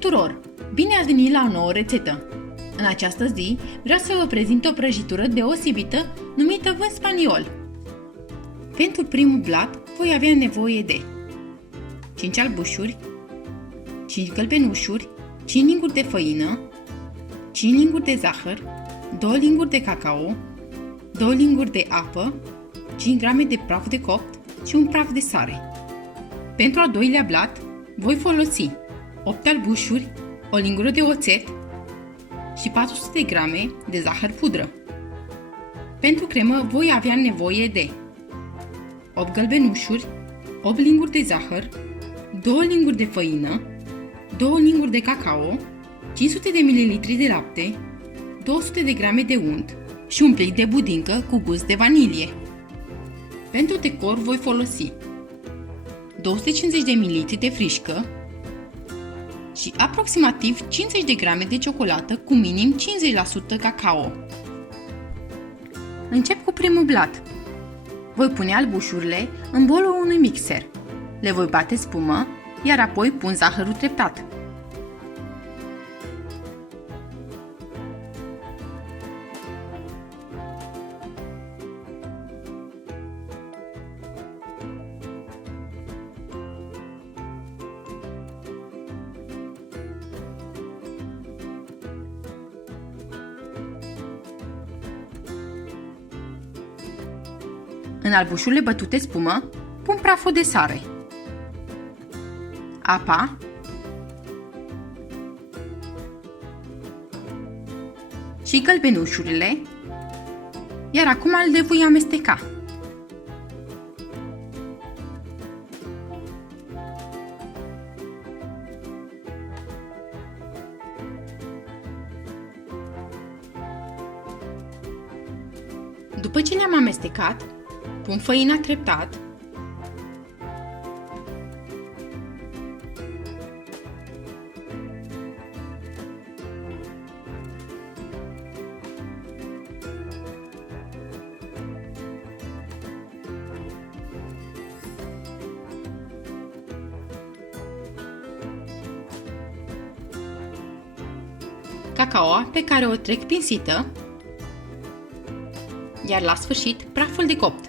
tuturor! Bine ați venit la o nouă rețetă! În această zi vreau să vă prezint o prăjitură deosebită numită vân spaniol. Pentru primul blat voi avea nevoie de 5 albușuri, 5 gălbenușuri, 5 linguri de făină, 5 linguri de zahăr, 2 linguri de cacao, 2 linguri de apă, 5 grame de praf de copt și un praf de sare. Pentru al doilea blat voi folosi 8 albușuri, o lingură de oțet și 400 de grame de zahăr pudră. Pentru cremă voi avea nevoie de 8 gălbenușuri, 8 linguri de zahăr, 2 linguri de făină, 2 linguri de cacao, 500 de ml de lapte, 200 de grame de unt și un plic de budincă cu gust de vanilie. Pentru decor voi folosi 250 de ml de frișcă și aproximativ 50 de grame de ciocolată cu minim 50% cacao. Încep cu primul blat. Voi pune albușurile în bolul unui mixer. Le voi bate spumă, iar apoi pun zahărul treptat. În albușurile bătute spumă, pun praful de sare, apa, și gălbenușurile, iar acum le voi amesteca. După ce le-am amestecat, pun făina treptat, cacaoa pe care o trec prin sită, iar la sfârșit praful de copt.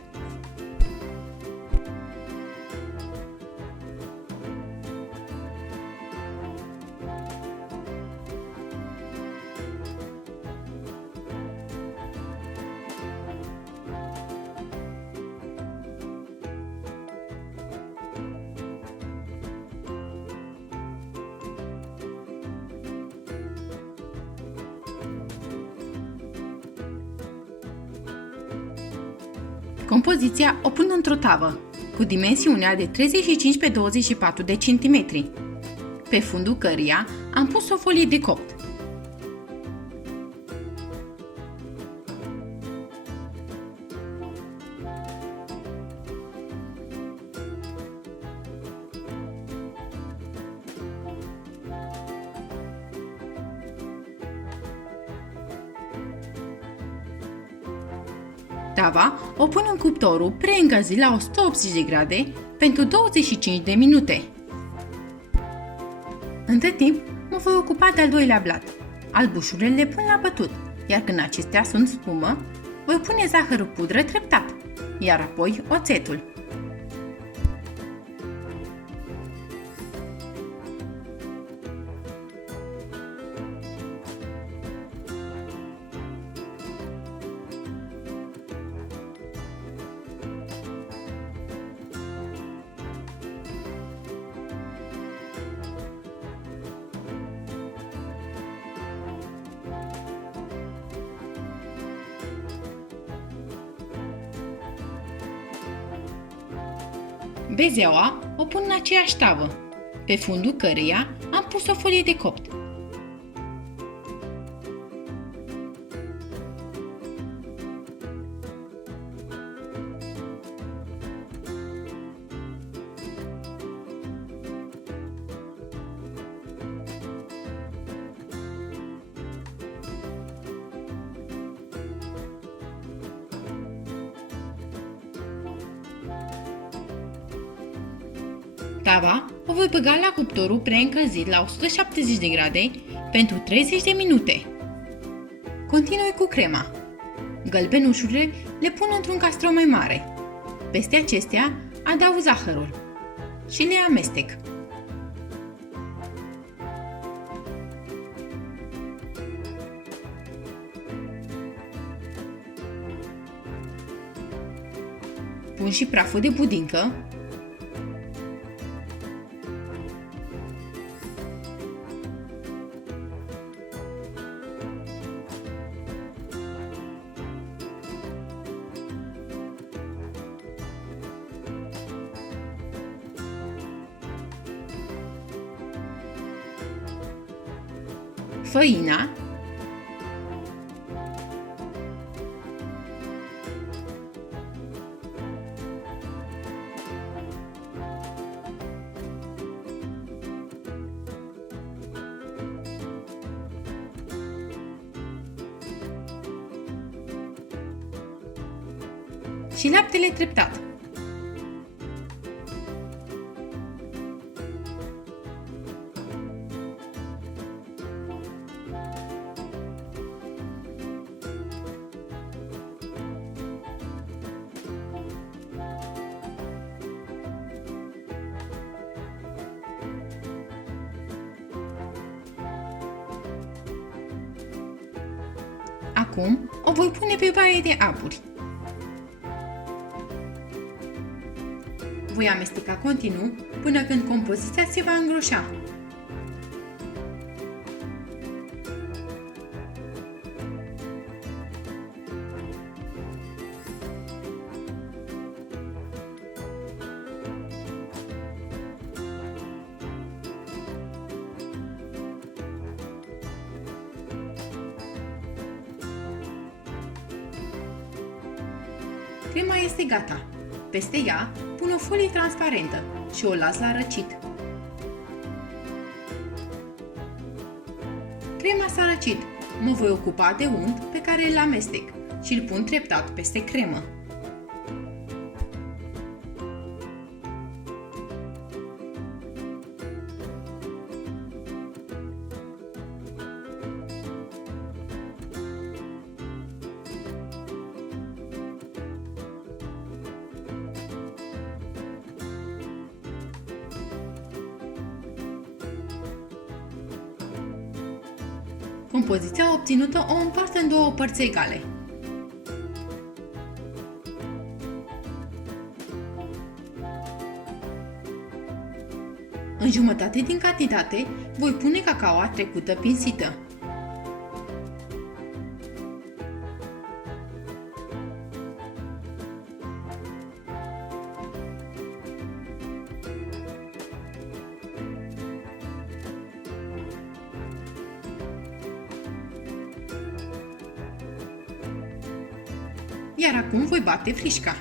Compoziția o pun într-o tavă, cu dimensiunea de 35 x 24 de centimetri, pe fundul căreia am pus o folie de copt. Tava o pun în cuptorul preîncălzit la 180 de grade pentru 25 de minute. Între timp, mă voi ocupa de al doilea blat. Albușurile le pun la bătut, iar când acestea sunt spumă, voi pune zahărul pudră treptat, iar apoi oțetul. Bezeaua o pun în aceeași tavă, pe fundul căreia am pus o folie de copt. Castava o voi băga la cuptorul preîncălzit la 170 de grade pentru 30 de minute. Continui cu crema. Gălbenușurile le pun într-un castron mai mare. Peste acestea adaug zahărul și le amestec. Pun și praful de budincă, făina, și laptele treptat. Acum o voi pune pe baie de aburi. Voi amesteca continuu până când compoziția se va îngroșa. Crema este gata. Peste ea pun o folie transparentă și o las la răcit. Crema s-a răcit. Mă voi ocupa de unt pe care îl amestec și îl pun treptat peste cremă. Compoziția obținută o împart în două părți egale. În jumătate din cantitate voi pune cacaoa trecută pinsită. Iar acum voi bate frișca.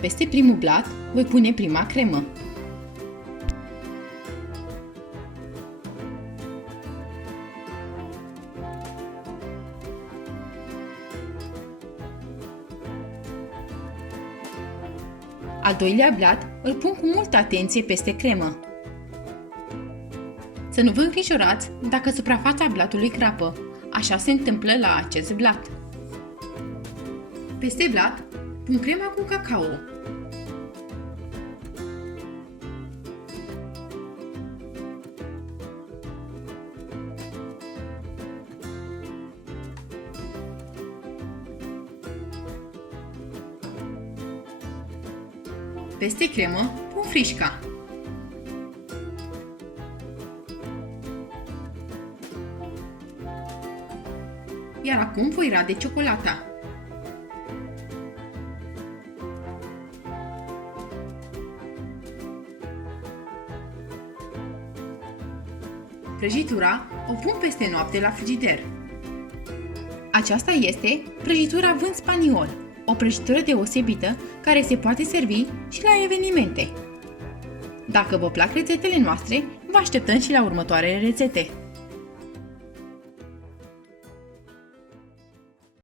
Peste primul blat voi pune prima cremă. Al doilea blat îl pun cu multă atenție peste cremă. Să nu vă îngrijorați dacă suprafața blatului crapă. Așa se întâmplă la acest blat. Peste blat pun crema cu cacao. Peste cremă pun frișca. Iar acum voi rade ciocolata. Prăjitura o pun peste noapte la frigider. Aceasta este prăjitura vân spaniol, o prăjitură deosebită care se poate servi și la evenimente. Dacă vă plac rețetele noastre, vă așteptăm și la următoarele rețete.